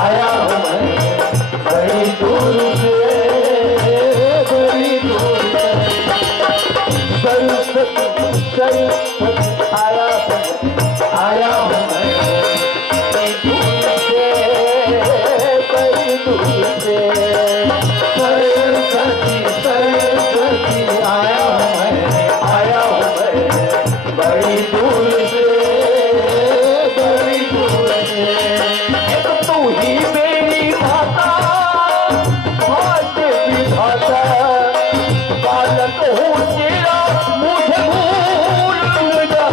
आया हूँ मैं बड़ी दूर से, बड़ी दूर से, दूर सरस्वती आया हूँ मैं बड़ी दूर से, बड़ी दूर से, सरस्वती आया हूँ मैं बड़ी दूर से, बड़ी दूर से, सरस्वती आया हूँ मैं बड़ी दूर से, बड़ी दूर से। एक तू ही मेरी माता, भाग्य विधाता, बालक हूँ तेरा मुझे भूल न जा।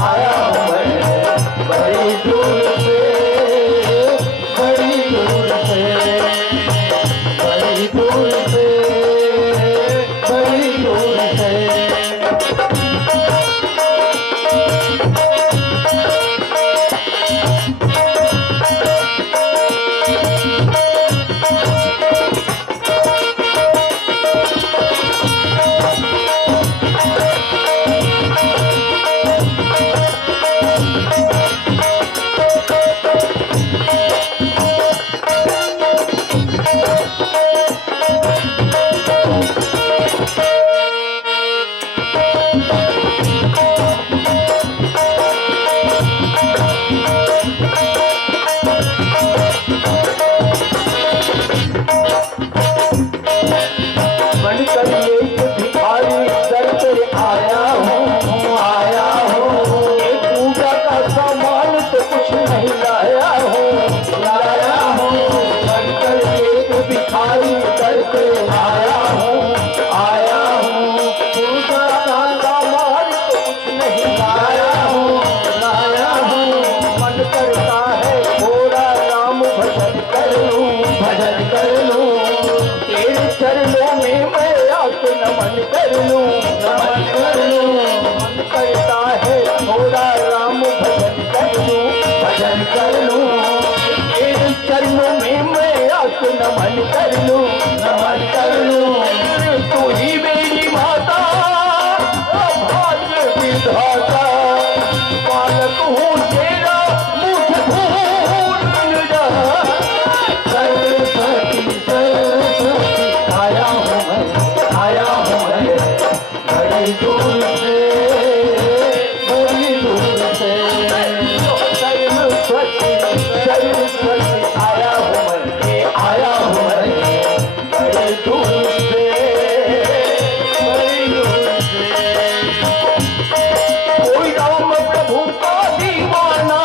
आया हूँ मैं बड़ी दूर से, बड़ी दूर से, बड़ी दूर से, बड़ी दूर से। बनकर एक भिखारी दर पे आया हूँ, एक पूजा का सामान तो कुछ नहीं लाया हूँ। बनकर एक भिखारी दर पे आया हूँ, पूजा का सामान तो कुछ नहीं लाया हूँ। मन करता है थोड़ा राम भजन कर लूं, तेरे चरणों में मैं आके नमन कर लूं। मन करता है थोड़ा राम भजन कर लूं, तेरे चरणों में मैं आके नमन कर लूं। तू ही मेरी माता, भाग्य विधाता, बालक हूँ तेरा मुझे भूल न जा। सरस्वती आया हूँ मैं बड़ी दूर से, बड़ी दूर से, सरस्वती आया हूँ मैं बड़ी दूर से, बड़ी दूर से। कोई राम प्रभु का दीवाना,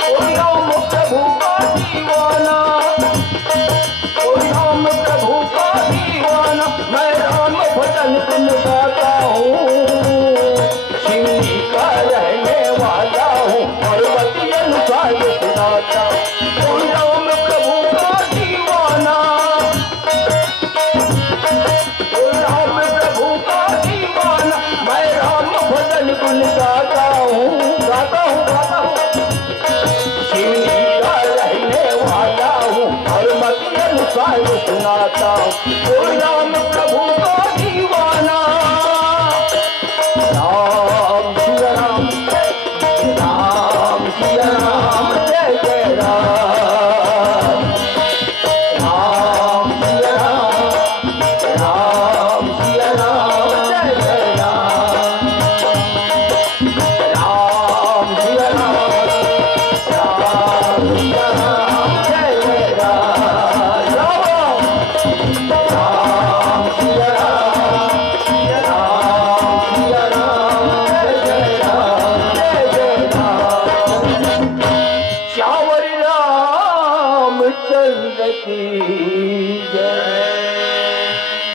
कोई राम प्रभु का दीवाना, कोई राम प्रभु का दीवाना, मैं राम भजन दिन गाता हूँ। शिवजी का रहने वाला हूँ, पार्वती अनुसार सुनाता हूँ। कोई राम प्रभु का दीवाना, कोई राम प्रभु का दीवाना, मैं राम भजन गुण गाता हूँ। शिवजी का रहने वाला हूँ, पार्वती अनुसार सुनाता हूँ। कोई राम प्रभु का दीवाना, राम सिया राम, राम सिया राम, जय जय राम, राम सिया राम, राम सिया राम, जय जय राम, राम सिया राम, राम सिया राम, जय जय राम, राम सिया राम, राम सिया राम, जय जय राम, जय जय राम। श्यावर रामचंद्र की जय।